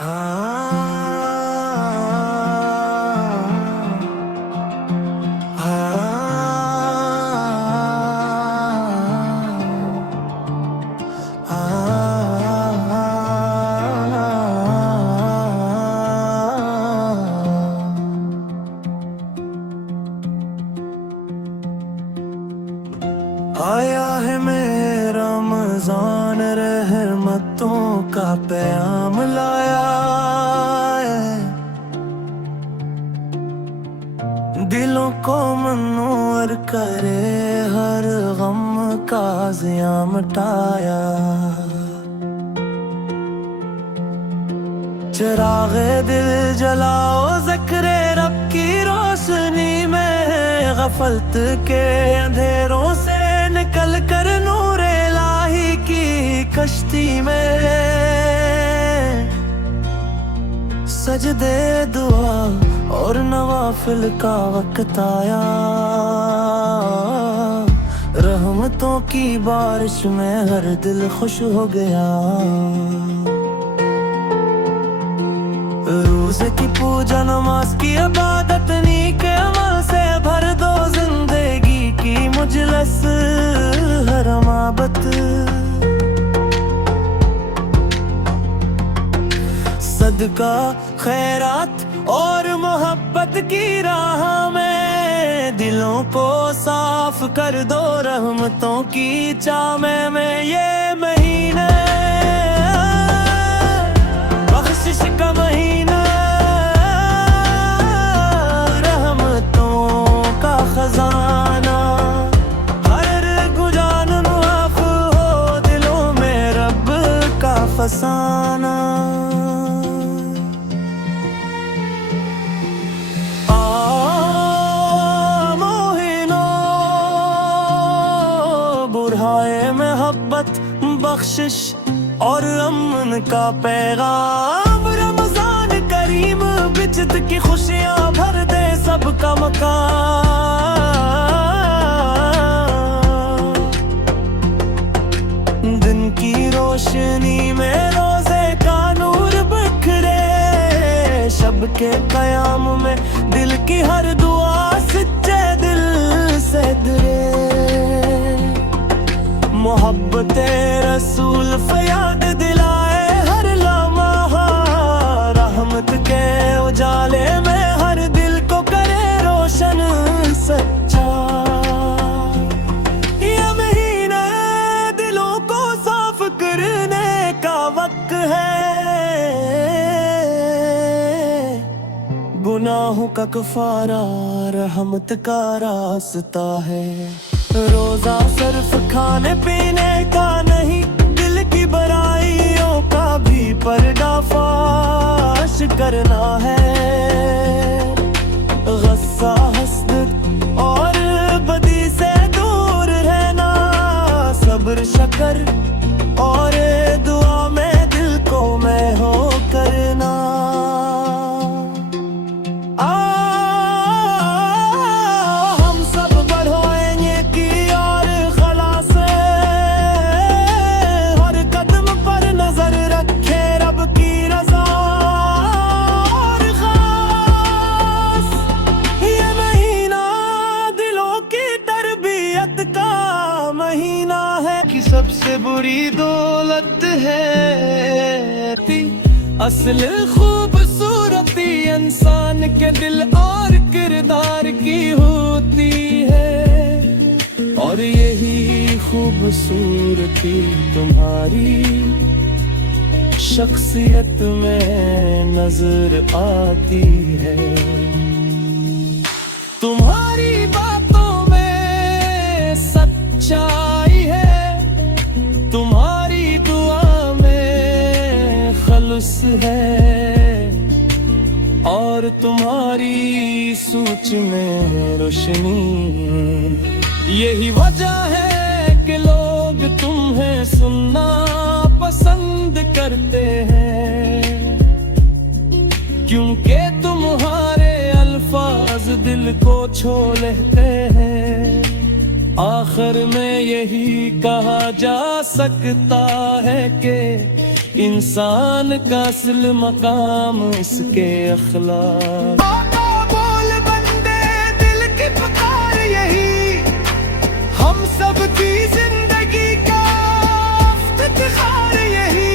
आया है मेरा रमजान, रहमतों का पैगाम लाया है। दिलों को मनूर करे, हर गम का ज़िया मिटाया। चिरागे दिल जलाओ, ज़िक्रे रब की रोशनी में, गफलत के अंधेरों से निकल कर नूर इलाही की कश्ती में। सजदे दुआ और नवाफिल का वक्त आया, रहमतों की बारिश में हर दिल खुश हो गया। रोज़े की पूजा, नमाज की इबादत, नीक अमल से भर दो जिंदगी की मुजलस हर माबत। सदका, खैरात और मोहब्बत की राह में दिलों को साफ कर दो, रहमतों की चामे में ये महीने बख्शिश का महीना, रहमतों का खजाना। हर गुजान मुआफ हो, दिलों में रब का फसाना। बुरहाए मोहब्बत, बख्शिश और अमन का पैगाम, रमजान करीम बिजत की खुशियां भर दे सबका मकान। दिन की रोशनी में रोजे का नूर बिखरे, शब के कयाम में दिल की हर दुआ सच्चे दिल से दे। मोहब्बत रसूल फयाद दिलाए हर लम्हा, रहमत के उजाले में हर दिल को करे रोशन सच्चा। ये महीना दिलों को साफ करने का वक्त है, गुनाहों का कफारा रहमत का रास्ता है। रोजा सिर्फ खाने पीने का नहीं, दिल की बुराइयों का भी पर्दाफाश करना है। गुस्सा, हसद और बदी से दूर रहना, सब्र, शक्र और दुआ में दिल को मैं हो करना। सबसे बुरी दौलत है असल खूबसूरती, इंसान के दिल और किरदार की होती है। और यही खूबसूरती तुम्हारी शख्सियत में नजर आती है। तुम्हारी बातों में सच्चाई है, तुम्हारी दुआ में खलूस है, और तुम्हारी सोच में रोशनी है। यही वजह है कि लोग तुम्हें सुनना पसंद करते हैं, क्योंकि तुम्हारे अल्फाज दिल को छू लेते हैं। आखिर में यही कहा जा सकता है कि इंसान का असल मकाम इसके अखलाक। बोल बंदे दिल की पुकार यही, हम सब की जिंदगी का इफ्तिखार यही।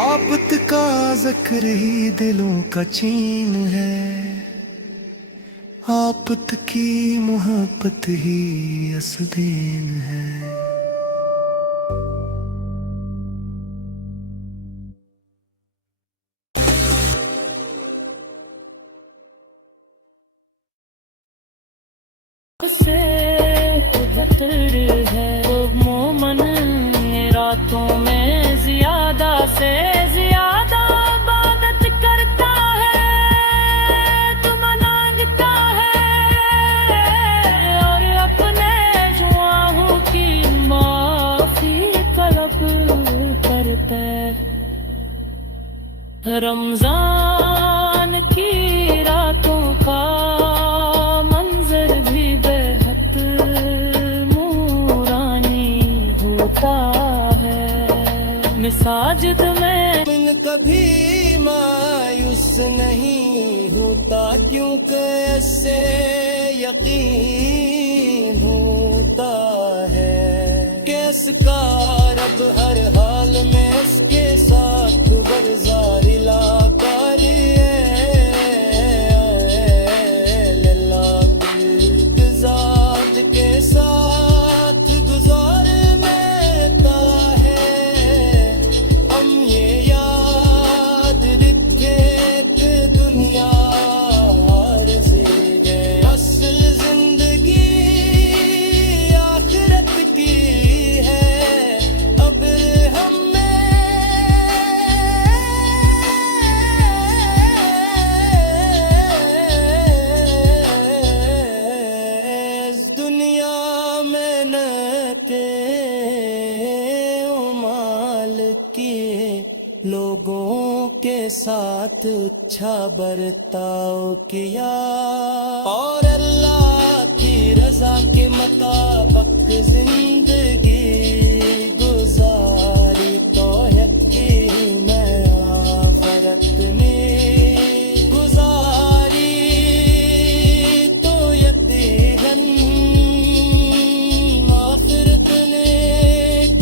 आफत का जिक्र ही दिलों का चीन है, आफत की मोहब्बत ही असदीन है। से बतर है वो मोमन, ये रातों में ज्यादा से ज्यादा इबादत करता है, तू मनांगता है और अपने जुआहों की माफी तलब करता है। रमजान की रातों का साजिद में कभी मायूस नहीं होता, क्योंकि इससे यकीन होता है कि इसका रब हर हाल में इसके साथ बरज़ारी लाकारी के साथ गुजार लोगों के साथ अच्छा बर्ताव किया और अल्लाह की रजा के मुताबिक जिंदगी गुजारी, तो यकीन आखिरत में गुजारी, तो यकीन आखिरत ने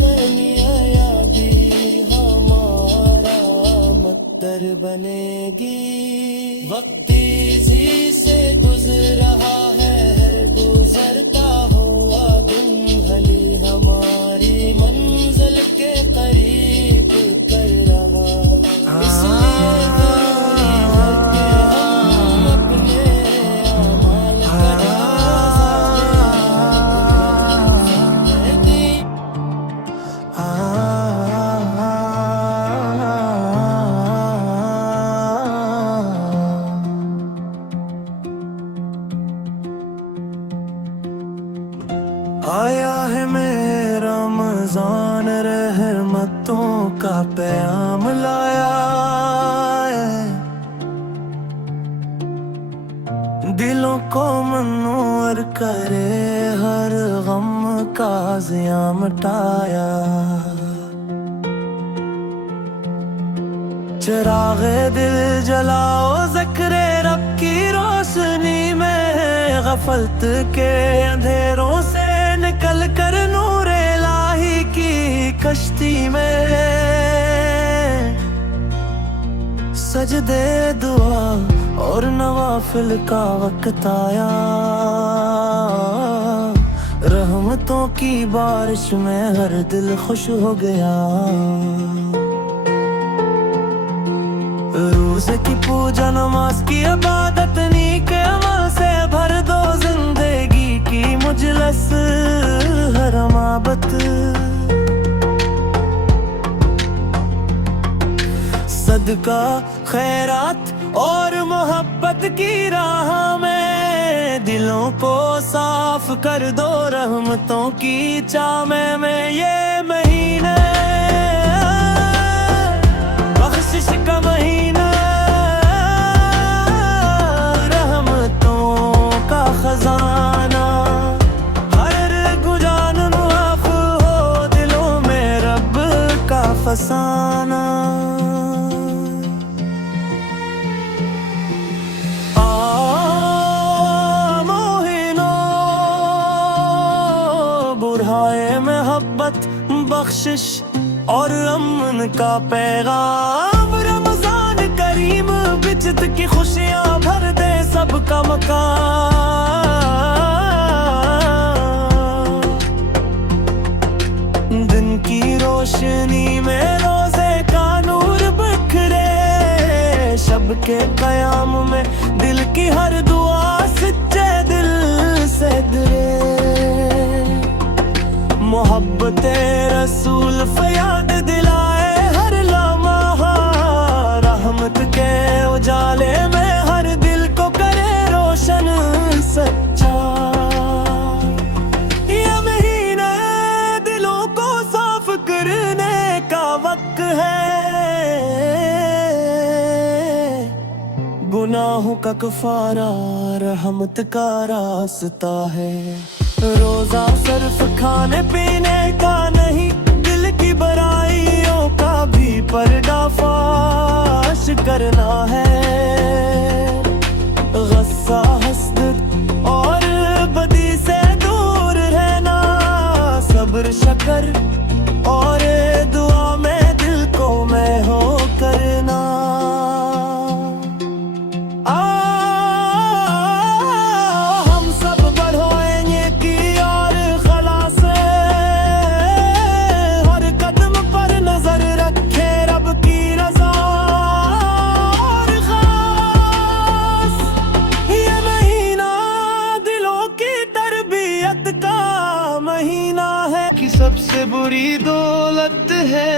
कामयाबी दर बनेगी। वक्त इसी से गुजर रहा है, हर गुजरता हुआ दिन भली हमारी मंजिल के करीब कर रहा। इसलिए जरूरी है कि हम अपने अमाल आया है मेरा रमजान, रहमतों का पैगाम लाया है, दिलों को मनूर करे, हर गम का ज़िया मिटाया। चिराग़े दिल जलाओ, ज़िक्रे रब की रोशनी में, गफलत के अंधेरों से निकल कर नूर इलाही की कश्ती में। सजदे दुआ और नवाफिल का वक्त आया, रहमतों की बारिश में हर दिल खुश हो गया। रोज़े की पूजा, नमाज की इबादत, नीक अमल से भर दो जिंदगी की मुजलस हर माबत। सदका खैरात और मोहब्बत की राह में दिलों को साफ कर दो, रहमतों की चामे में ये महीने बख्शिश का महीना, रहमतों का खजाना, हर गुजान मुआफ हो दिलों में रब का फसाना। बख्शिश और अमन का पैगाम। रमजान करीम बिचत की खुशियां भर दे सबका मकान। दिन की रोशनी में रोजे का नूर बिखरे, शब के कयाम में दिल की हर दुआ सच्चे दिल से दिले। मोहब्बत रसूल फयाद दिलाए हर लम्हा, रहमत के उजाले में हर दिल को करे रोशन सच्चा। ये महीना दिलों को साफ करने का वक्त है, गुनाहों का कफारा रहमत का रास्ता है। रोजा सिर्फ खाने पीने का नहीं, दिल की बुराइयों का भी पर्दाफाश करना है। गुस्सा हसद और बदी से दूर रहना, सब्र शक्र और दुआ में दिल को मैं हो करना। सबसे बुरी दौलत है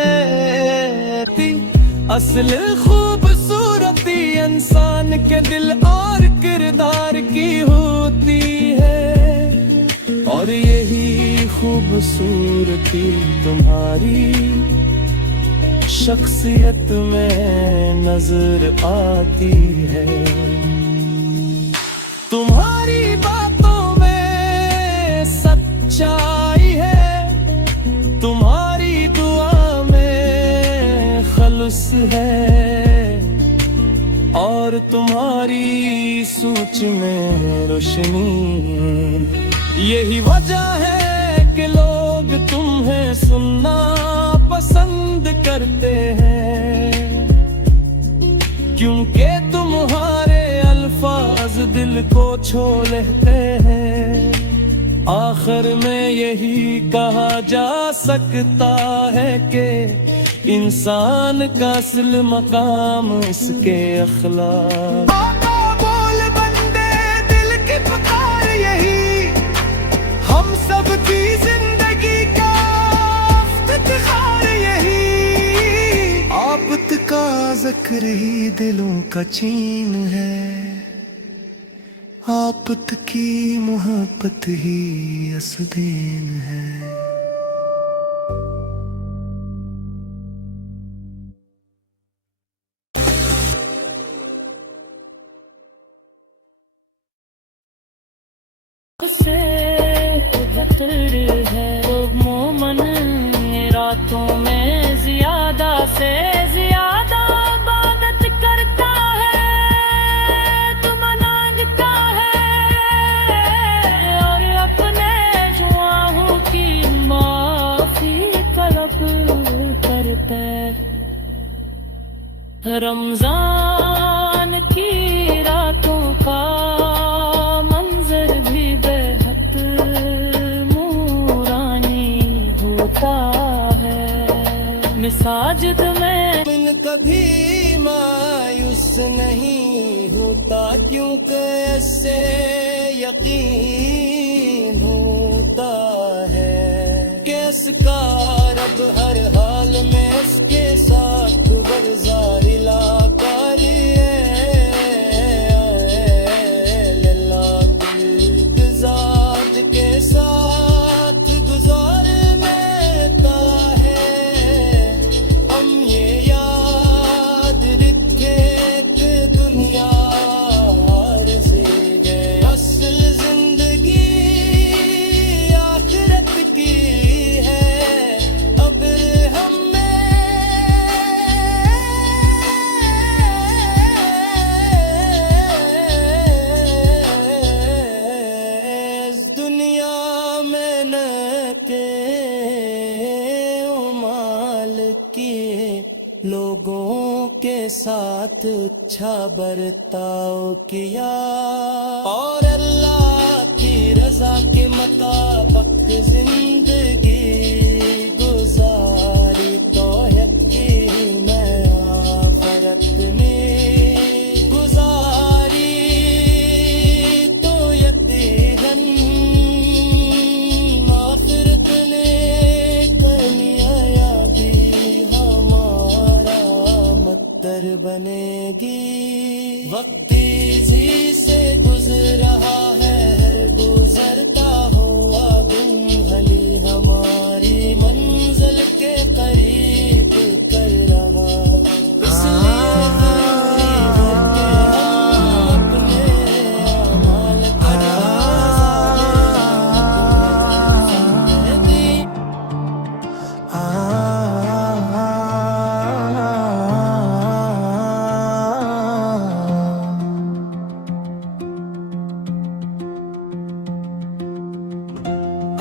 असल खूबसूरती, इंसान के दिल और किरदार की होती है। और यही खूबसूरती तुम्हारी शख्सियत में नजर आती है। तुम्हारी बातों में सच्चाई है, तुम्हारी दुआ में खलूस है, और तुम्हारी सोच में रोशनी। यही वजह है कि लोग तुम्हें सुनना पसंद करते हैं, क्योंकि तुम्हारे अल्फाज दिल को छू लेते हैं। आखिर में यही कहा जा सकता है कि इंसान का असल मकाम इसके अखलाक। बोल बंदे दिल की पुकार यही हम सब की जिंदगी का इफ्तिखार यही। आफत का जिक्र ही दिलों का चीन है, आफत की मोहब्बत ही असदेन है। से बतर है वो मोमन रातों में ज्यादा से ज्यादा इबादत करता है, तुम मांगता है और अपने जुआओं की माफी तलब करता है। रमजान की रातों का मंजर भी बेहद नूरानी होता है। मिसाजिद में मन कभी मायूस नहीं होता, क्योंकि इससे यकीन होता है कि इसका रब हर हाल में इसके साथ बरज़ारी लाकारी है। के साथ अच्छा बर्ताव किया और अल्लाह की रजा के मुताबिक जिंदगी गुजारी तो यकीन आखिरत में गुजारी तो यकीन आखिरत ने कनिया भी हमारा मत्तर बनेगी। वक्त तेजी से गुजर रहा है, हर गुजरता हुआ दिन भली हमारी मंजिल के करीब कर रहा। इसलिए जरूरी है कि हम अपने अमाल का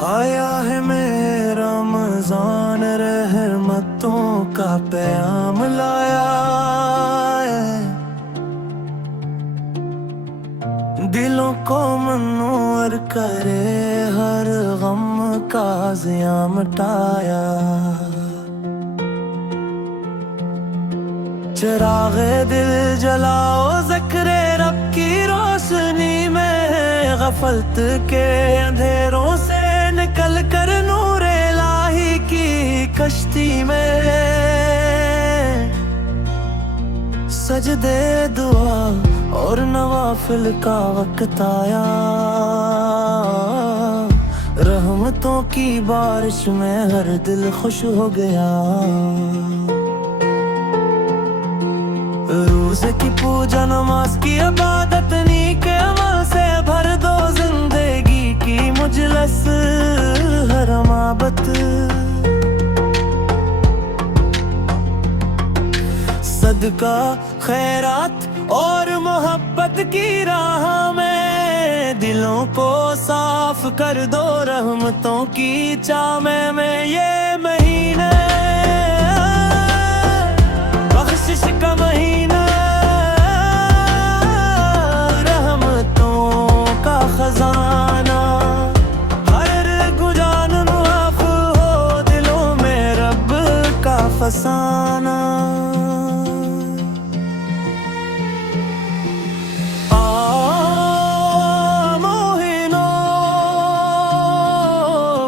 आया है मेरा रमजान, रहमतों का पैगाम लाया है, दिलों को मनूर करे, हर गम का ज़िया मिटाया। चिरागे दिल जलाओ, ज़िक्रे रब की रोशनी में, गफलत के अंधेरों से निकल कर नूर इलाही की कश्ती में सजदे दुआ और नवाफिल का वक्त आया। रहमतों की बारिश में हर दिल खुश हो गया। रोज़े की पूजा, नमाज की इबादत, नीक अमल से भर दो जिंदगी की मुजलस हर माबत। सदका खैरात और मोहब्बत की राह में दिलों को साफ कर दो, रहमतों की चामे में ये महीने बख्शिश का महीना, रहमतों का खजाना, हर गुजान मुआफ हो, दिलों में रब का फसाना।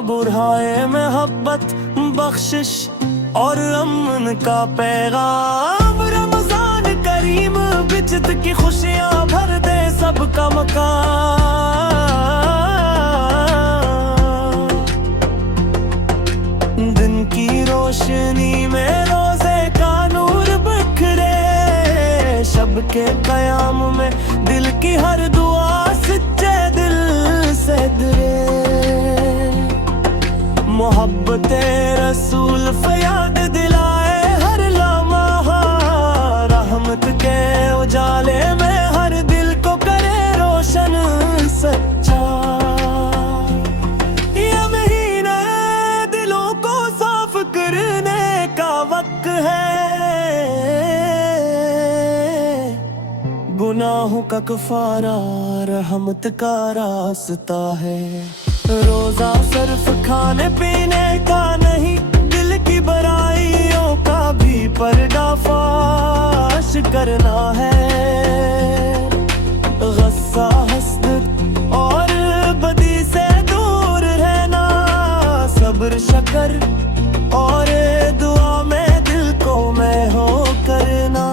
बुढ़ाए मोहब्बत बख्शिश और अमन का पैगाम, रमजान करीम बिजत की खुशियां भर दे सबका मकान। दिन की रोशनी में रोजे का नूर बिखरे, शब के कयाम में दिल की हर दुआ सच्चे दिल से दरे। मोहब्बत रसूल फयाद दिलाए हर लम्हा, रहमत के उजाले में हर दिल को करे रोशन सच्चा। ये महीना दिलों को साफ करने का वक्त है, गुनाहों का कफारा रहमत का रास्ता है। रोजा सिर्फ खाने पीने का नहीं, दिल की बुराइयों का भी पर्दाफाश करना है। गुस्सा हसद और बदी से दूर रहना, सब्र शक्र और दुआ में दिल को मैं हो करना।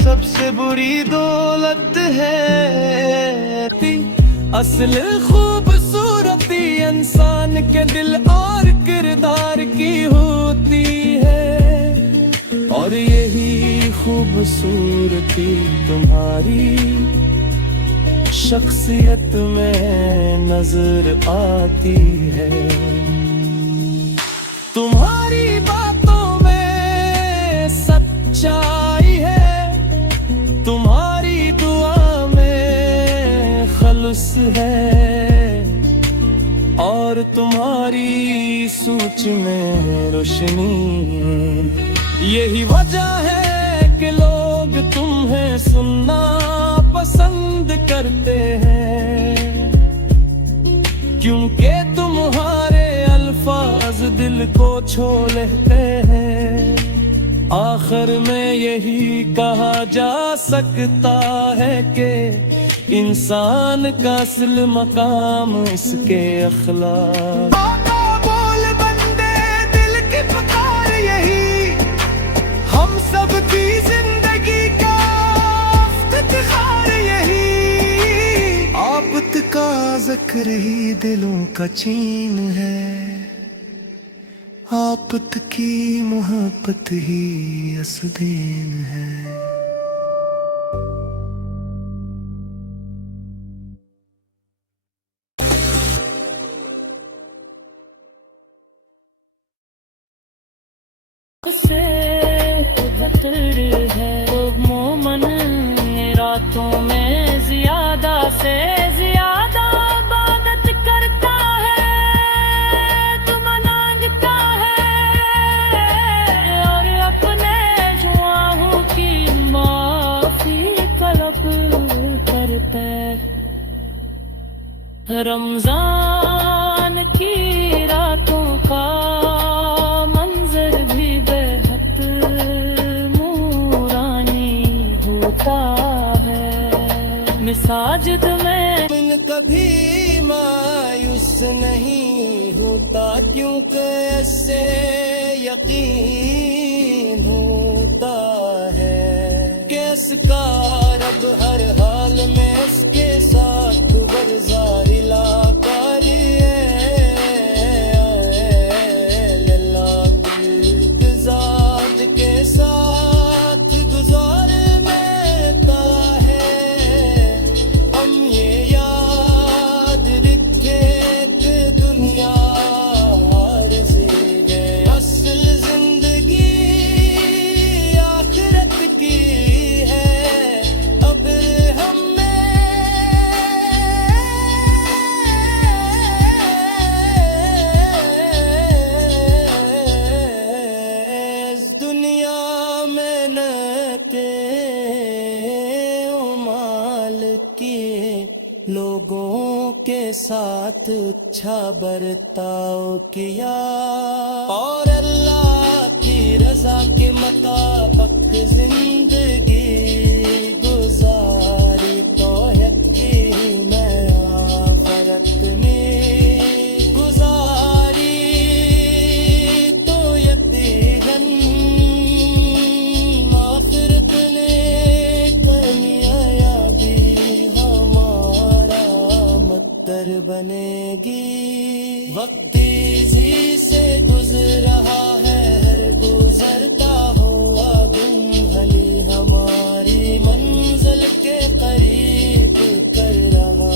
सबसे बुरी दौलत है असल खूबसूरती, इंसान के दिल और किरदार की होती है। और यही खूबसूरती तुम्हारी शख्सियत में नजर आती है। तुम्हारी बातों में सच्चाई है, तुम्हारी दुआ में खलूस है, और तुम्हारी सोच में रोशनी है। यही वजह है कि लोग तुम्हें सुनना पसंद करते हैं, क्योंकि तुम्हारे अल्फाज दिल को छू लेते हैं। आखिर में यही कहा जा सकता है कि इंसान का असल मकाम इसके अखलाक। बोल बंदे दिल की पुकार यही हम सब की जिंदगी का इफ्तिखार यही। आफत का जिक्र ही दिलों का चीन है, आफत की मोहब्बत ही असदीन है। से बतर है वो मोमन, ये रातों में ज्यादा से ज्यादा इबादत करता है, तू मनांगता है और अपने जुआहों की माफी तलब करता है। रमजान की रातों का साजिद में कभी मायूस नहीं होता, क्योंकि इससे यकीन होता है कि इसका रब हर हाल में इसके साथ बरजारी लाकारी के साथ गुजार लोगों के साथ अच्छा बर्ताव किया और अल्लाह की रजा के मुताबिक जिंदगी गुजारी। तो यकीन आखिरत में गुजारी, तो यकीन आखिरत ने कामयाबी हमारा मत्तर बनेगी। वक्त इसी से गुजर रहा है, हर गुजरता हुआ दिन भली हमारी मंजिल के करीब कर रहा।